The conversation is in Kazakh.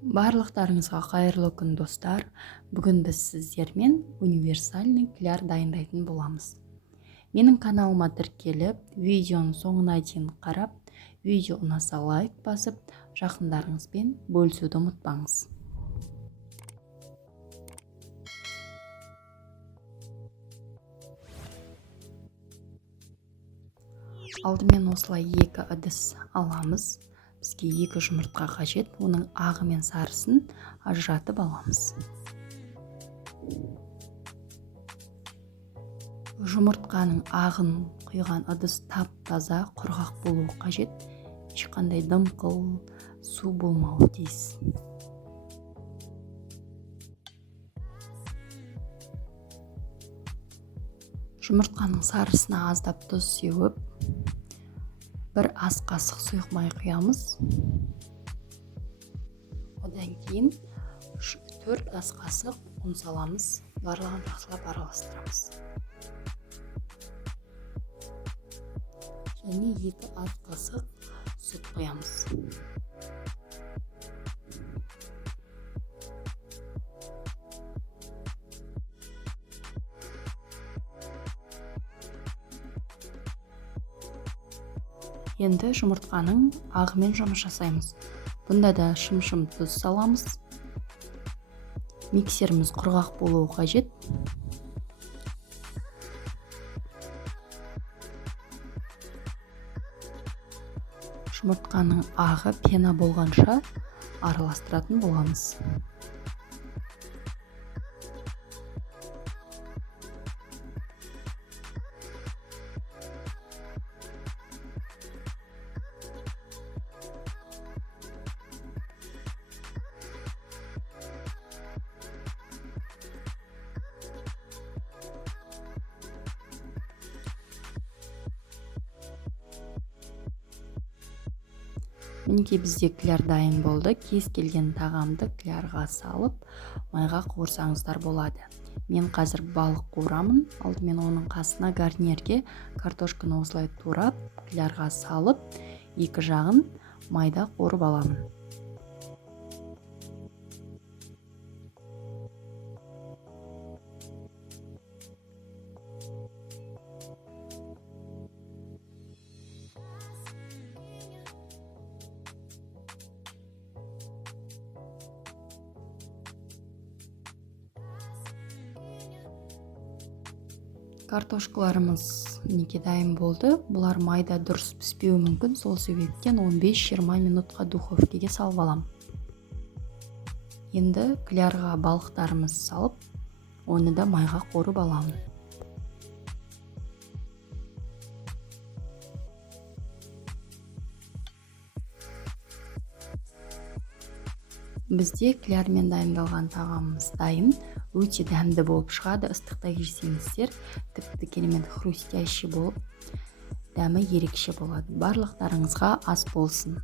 Барлықтарыңызға қайырлы күн достар. Бүгін біз сіздермен универсальный кляр дайындайтын боламыз. Менің каналыма тіркеліп, видеоның соңына дейін қарап, видео ұнаса лайк басып, жақындарыңызбен бөлісуді ұмытпаңыз. Алдымен осылай 2 ыдыс аламыз. Бізге 2 жұмыртқа қажет, оның ағы мен сарысын ажыратып аламыз. Жұмыртқаның ағын құйған ыдыс тап-таза, құрғақ болуы қажет. Ешқандай дымқыл, су болмауы тиіс. Жұмыртқаның сарысына аздап тұз сеуіп, 1 ас қасық сұйық май құямыз. Одан кейін 4 ас қасық ұн саламыз. Барлығын жақсылап араластырамыз. Және 2 ас қасық сүт құямыз. Енді жұмыртқаның ағымен жұмыс жасаймыз. Бұнда да шым-шым тұз саламыз. Миксеріміз құрғақ болуы қажет. Жұмыртқаның ағы пена болғанша араластыратын боламыз. Мінекей бізде кляр дайын болды. Кез келген тағамды клярға салып, майға қуырсаңыздар болады. Мен қазір балық қуырамын. Алдымен оның қасына гарнирге картошканы осылай турап, клярға салып, 2 жағын майда қуырып аламын. Картошкаларымыз мінекей дайын болды. Бұлар майда дұрыс піспеуі мүмкін, сол себептен 15-20 минутқа духовкеге салып алам. Енді клярға балықтарымыз салып, оны да майға қуырып аламын. Бізде клярмен дайындалған тағамымыз дайын. Өте дәмді болып шығады. Ыстықта жесеңіздер, тіпті керемет хрустящий болып, дәмі ерекше болады. Барлықтарыңызға ас болсын.